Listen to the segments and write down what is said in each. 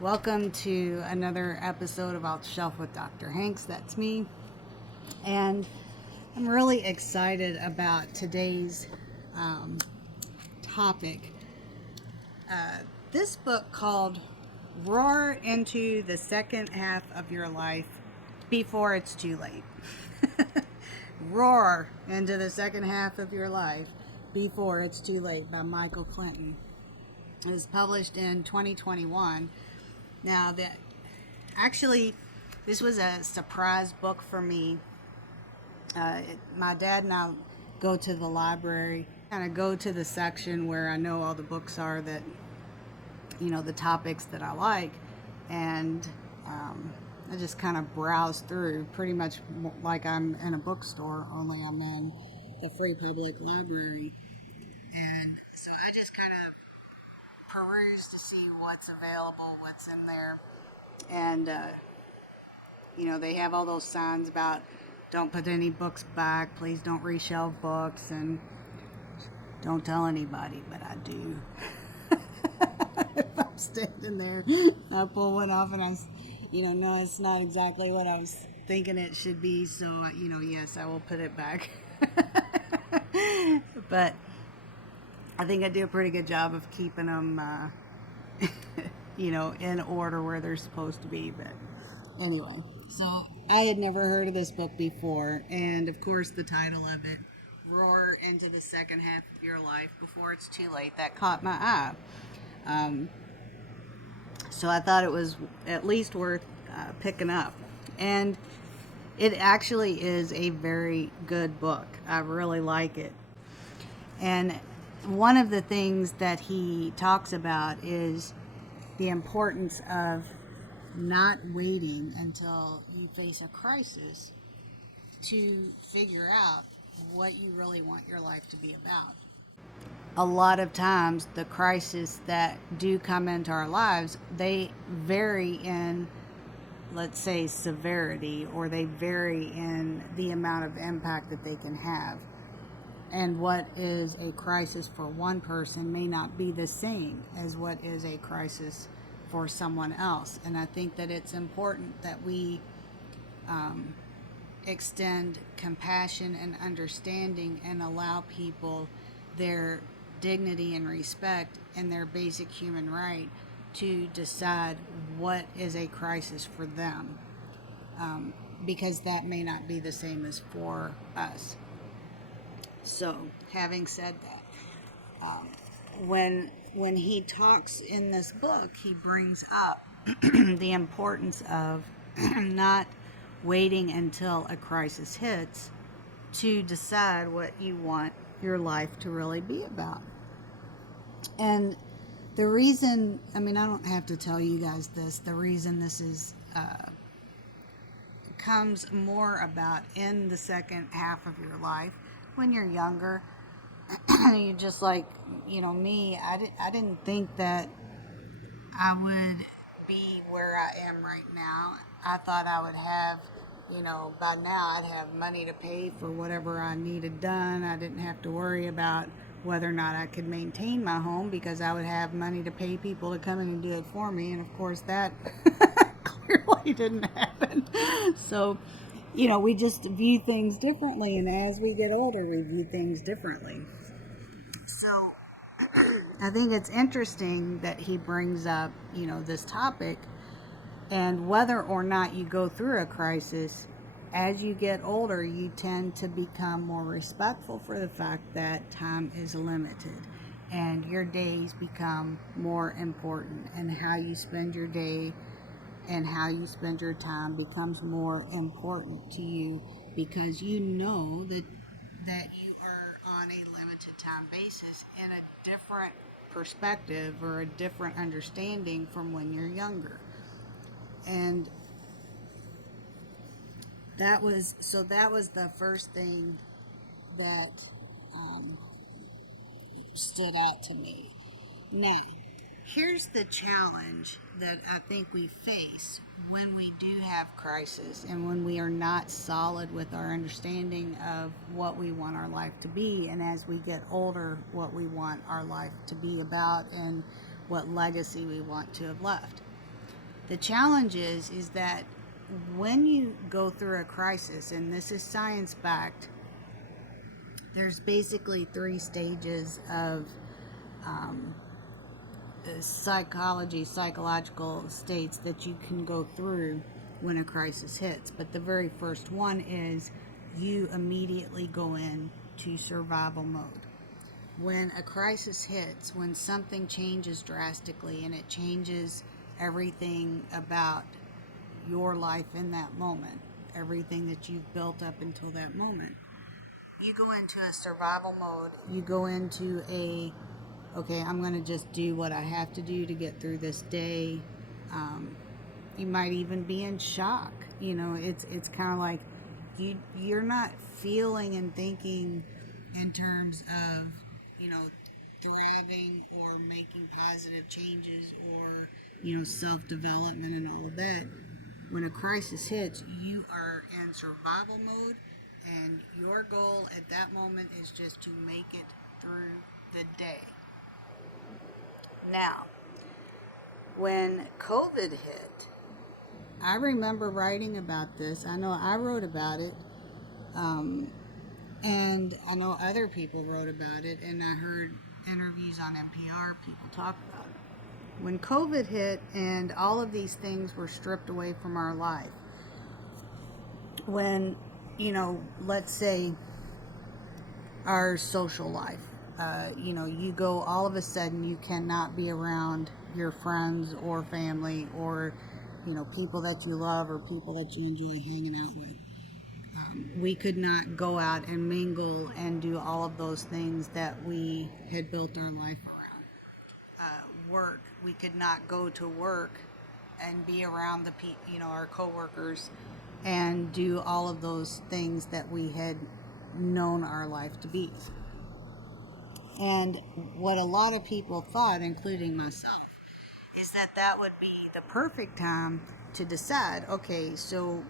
Welcome to another episode of Off the Shelf with Dr. Hanks. That's me. And I'm really excited about today's um, topic. This book called Roar into the Second Half of Your Life Before It's Too Late. Roar into the Second Half of Your Life Before It's Too Late by Michael Clinton. It was published in 2021. Now, this was a surprise book for me. My dad and I go to the library, kind of go to the section where I know all the books are that, the topics that I like, and I just kind of browse through, pretty much like I'm in a bookstore, only I'm in the Free Public Library. And so I just kind of peruse to see what's available, what's in there. And they have all those signs about don't put any books back, please don't reshelve books, and don't tell anybody, but I do. If I'm standing there, I pull one off and no, it's not exactly what I was thinking it should be, so, yes, I will put it back. But I think I do a pretty good job of keeping them, in order where they're supposed to be, but anyway. So I had never heard of this book before, and of course the title of it, Roar into the Second Half of Your Life Before It's Too Late, that caught my eye. So I thought it was at least worth picking up. And it actually is a very good book. I really like it. And one of the things that he talks about is the importance of not waiting until you face a crisis to figure out what you really want your life to be about. A lot of times, the crises that do come into our lives, they vary in, let's say, severity, or they vary in the amount of impact that they can have. And what is a crisis for one person may not be the same as what is a crisis for someone else. And I think that it's important that we extend compassion and understanding and allow people their dignity and respect and their basic human right to decide what is a crisis for them, because that may not be the same as for us. So, having said that, when he talks in this book, he brings up the importance of not waiting until a crisis hits to decide what you want your life to really be about. And the reason, I don't have to tell you guys this, the reason this is comes more about in the second half of your life when you're younger. You just like, me, I didn't think that I would be where I am right now. I thought I would have, by now I'd have money to pay for whatever I needed done. I didn't have to worry about whether or not I could maintain my home because I would have money to pay people to come in and do it for me. And of course that clearly didn't happen. So, we just view things differently. And as we get older, we view things differently. So I think it's interesting that he brings up, this topic, and whether or not you go through a crisis, as you get older, you tend to become more respectful for the fact that time is limited and your days become more important, and how you spend your day and how you spend your time becomes more important to you, because you know that you are on a limited time basis in a different perspective or a different understanding from when you're younger. And that was the first thing that stood out to me. Now, here's the challenge that I think we face when we do have crisis and when we are not solid with our understanding of what we want our life to be, and as we get older, what we want our life to be about and what legacy we want to have left. The challenge is that when you go through a crisis, and this is science backed, there's basically three stages of um, psychological states that you can go through when a crisis hits. But the very first one is you immediately go into survival mode. When a crisis hits, when something changes drastically and it changes everything about your life in that moment, everything that you've built up until that moment, you go into a survival mode. You go into okay, I'm going to just do what I have to do to get through this day. You might even be in shock. It's kind of like you're not feeling and thinking in terms of, thriving or making positive changes or, self-development and all of that. When a crisis hits, you are in survival mode, and your goal at that moment is just to make it through the day. Now, when COVID hit, I remember writing about this. I know I wrote about it, and I know other people wrote about it, and I heard interviews on NPR, people talk about it. When COVID hit and all of these things were stripped away from our life, when, let's say our social life, you go, all of a sudden you cannot be around your friends or family or, people that you love or people that you enjoy hanging out with. We could not go out and mingle and do all of those things that we had built our life around. Work, we could not go to work and be around our coworkers and do all of those things that we had known our life to be. And what a lot of people thought, including myself, is that would be the perfect time to decide, okay, so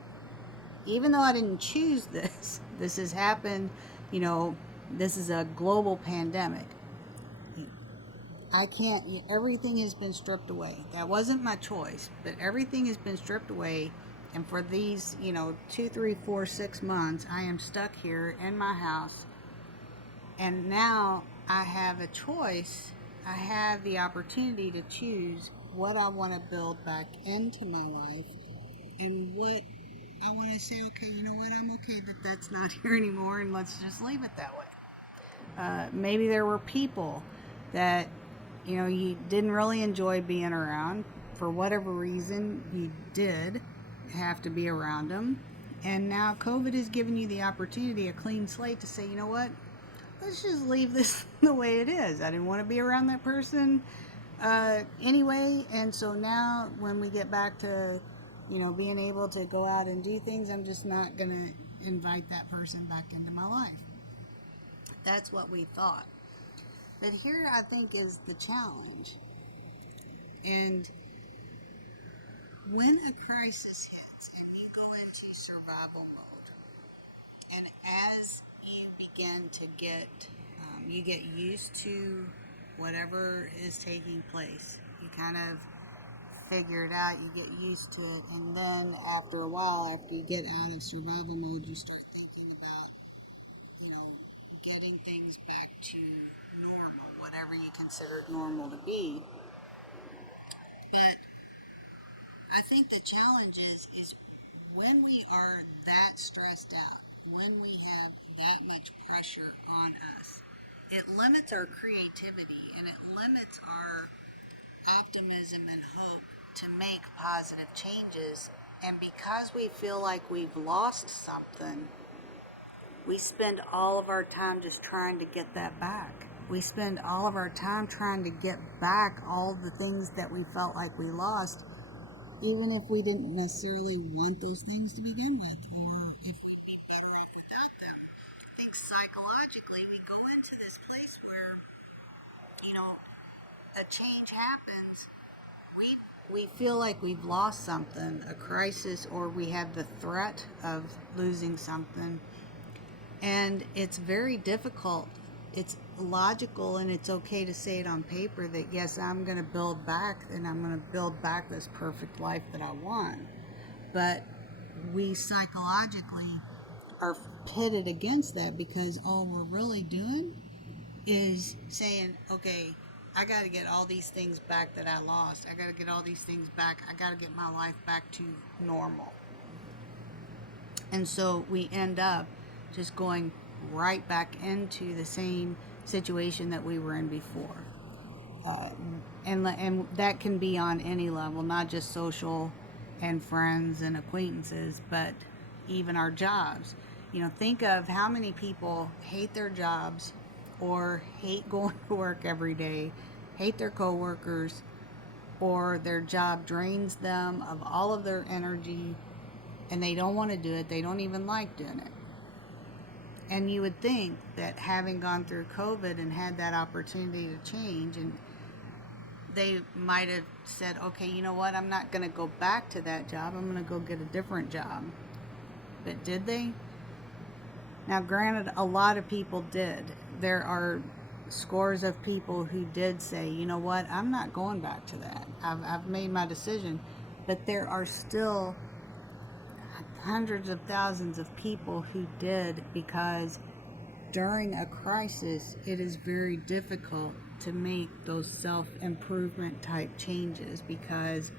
even though I didn't choose this, this has happened, this is a global pandemic. Everything has been stripped away. That wasn't my choice, but everything has been stripped away. And for these, 2, 3, 4, 6 months, I am stuck here in my house. And now I have a choice. I have the opportunity to choose what I want to build back into my life and what I want to say, okay, you know what, I'm okay that that's not here anymore, and let's just leave it that way. Maybe there were people that, you didn't really enjoy being around. For whatever reason, you did have to be around them. And now COVID has given you the opportunity, a clean slate, to say, you know what, let's just leave this the way it is. I didn't want to be around that person anyway. And so now when we get back to, being able to go out and do things, I'm just not going to invite that person back into my life. That's what we thought. But here, I think, is the challenge. And when a crisis hits and you go into survival mode, and as you begin to you get used to whatever is taking place, you kind of figure it out, you get used to it, and then after a while, after you get out of survival mode, you start thinking about, getting things back to normal, whatever you consider normal to be. But I think the challenge is when we are that stressed out, when we have that much pressure on us, it limits our creativity and it limits our optimism and hope to make positive changes. And because we feel like we've lost something, we spend all of our time just trying to get that back. We spend all of our time trying to get back all the things that we felt like we lost, even if we didn't necessarily want those things to begin with, or if we'd be better off without them. I think psychologically we go into this place where, a change happens. We feel like we've lost something, a crisis, or we have the threat of losing something. And it's very difficult it's logical and it's okay to say it on paper that yes, I'm going to build back and I'm going to build back this perfect life that I want. But we psychologically are pitted against that because all we're really doing is saying, okay, I got to get all these things back that I lost. I got to get all these things back. I got to get my life back to normal. And so we end up just going right back into the same situation that we were in before. And that can be on any level, not just social and friends and acquaintances, but even our jobs. Think of how many people hate their jobs or hate going to work every day, hate their coworkers, or their job drains them of all of their energy and they don't want to do it. They don't even like doing it. And you would think that having gone through COVID and had that opportunity to change, and they might have said, okay, you know what, I'm not going to go back to that job. I'm going to go get a different job. But did they? Now, granted, a lot of people did. There are scores of people who did say, you know what, I'm not going back to that. I've made my decision. But there are still hundreds of thousands of people who did, because during a crisis, it is very difficult to make those self-improvement type changes, because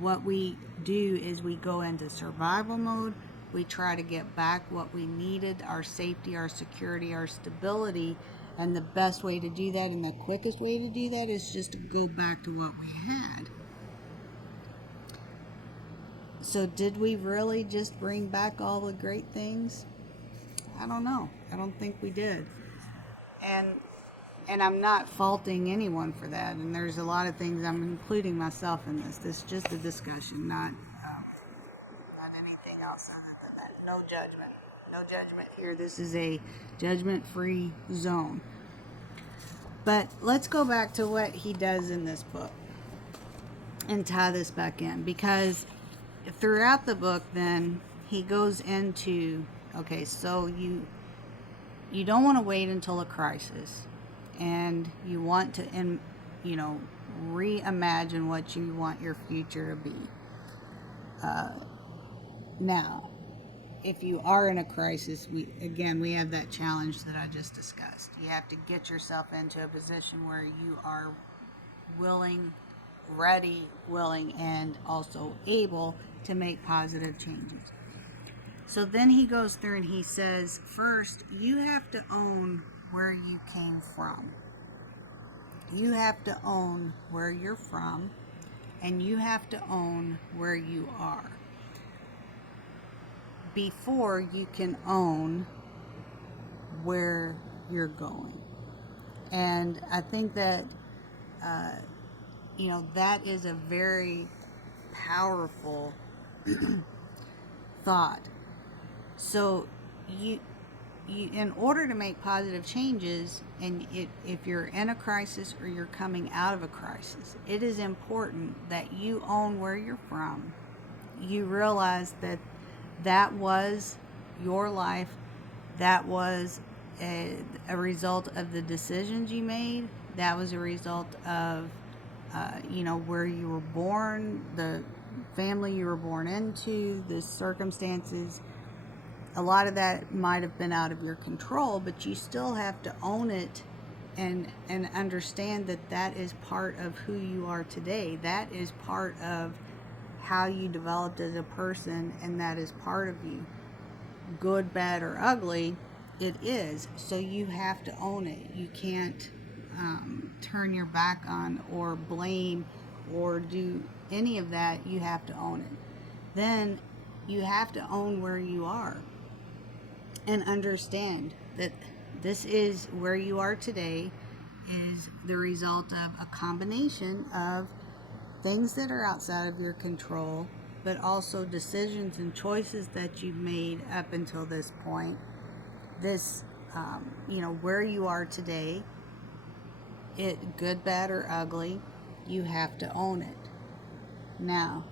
what we do is we go into survival mode. We try to get back what we needed, our safety, our security, our stability, and the best way to do that and the quickest way to do that is just to go back to what we had. So did we really just bring back all the great things? I don't know. I don't think we did. And I'm not faulting anyone for that. And there's a lot of things, I'm including myself in this. This is just a discussion, not anything else other than that. No judgment. No judgment here. This is a judgment-free zone. But let's go back to what he does in this book and tie this back in, because throughout the book then he goes into, okay, so you don't want to wait until a crisis, and you want to reimagine what you want your future to be. Now, if you are in a crisis, we have that challenge that I just discussed. You have to get yourself into a position where you are ready, willing, and also able to make positive changes. So then he goes through and he says, first, you have to own where you came from. You have to own where you're from, and you have to own where you are before you can own where you're going. And I think that that is a very powerful thought. So you in order to make positive changes, and if you're in a crisis or you're coming out of a crisis, it is important that you own where you're from. You realize that was your life. That was a result of the decisions you made. That was a result of where you were born, the family you were born into, the circumstances. A lot of that might have been out of your control, but you still have to own it and understand that is part of who you are today. That is part of how you developed as a person, and that is part of you. Good, bad, or ugly, it is. So you have to own it. You can't turn your back on or blame or do any of that. You have to own it. Then you have to own where you are and understand that this is where you are today is the result of a combination of things that are outside of your control, but also decisions and choices that you've made up until this point. This, where you are today, good, bad, or ugly, you have to own it. Now,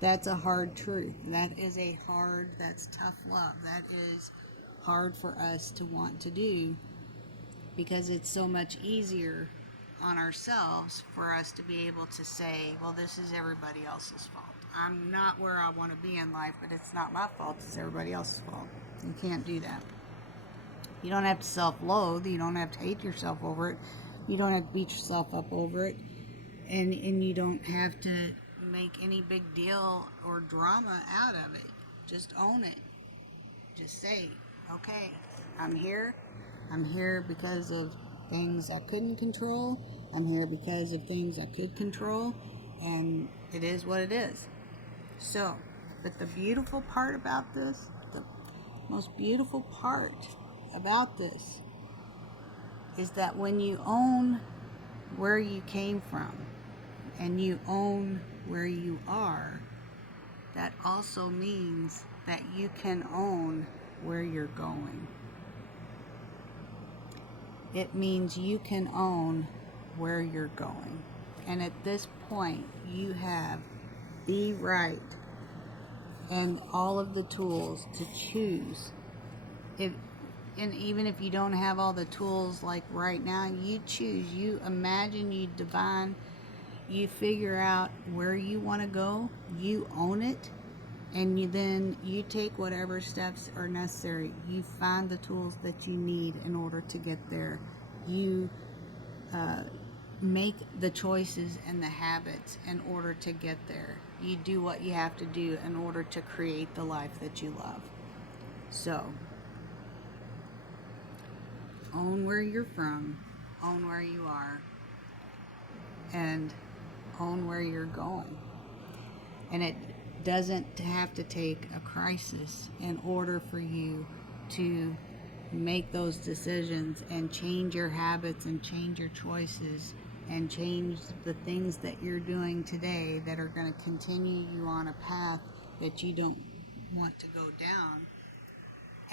that's a hard truth. That's tough love. That is hard for us to want to do. because it's so much easier on ourselves for us to be able to say, well, this is everybody else's fault. I'm not where I want to be in life, but it's not my fault, it's everybody else's fault. You can't do that. You don't have to self-loathe. You don't have to hate yourself over it. You don't have to beat yourself up over it. And you don't have to make any big deal or drama out of it. Just own it. Just say, okay, I'm here. I'm here because of things I couldn't control. I'm here because of things I could control. And it is what it is. So, but the beautiful part about this, the most beautiful part about this, is that when you own where you came from and you own where you are, that also means that you can own where you're going. It means you can own where you're going. And at this point, you have the right and all of the tools to choose. And even if you don't have all the tools like right now, you choose. You imagine, you divine, you figure out where you want to go, you own it, and then you take whatever steps are necessary. You find the tools that you need in order to get there. You make the choices and the habits in order to get there. You do what you have to do in order to create the life that you love. So, own where you're from, own where you are, and own where you're going. And it doesn't have to take a crisis in order for you to make those decisions and change your habits and change your choices and change the things that you're doing today that are going to continue you on a path that you don't want to go down.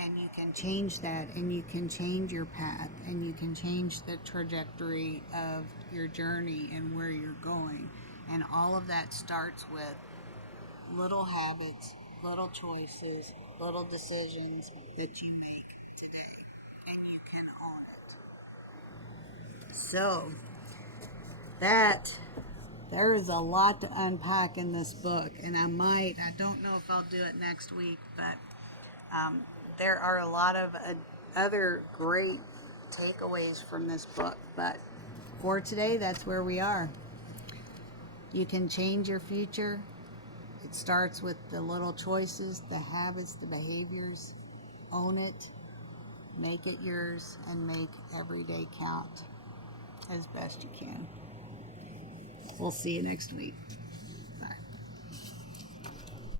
And you can change that, and you can change your path, and you can change the trajectory of your journey and where you're going. And all of that starts with little habits, little choices, little decisions that you make today, and you can own it. So, there is a lot to unpack in this book, and I don't know if I'll do it next week, but there are a lot of other great takeaways from this book, but for today, that's where we are. You can change your future. It starts with the little choices, the habits, the behaviors. Own it, make it yours, and make every day count as best you can. We'll see you next week.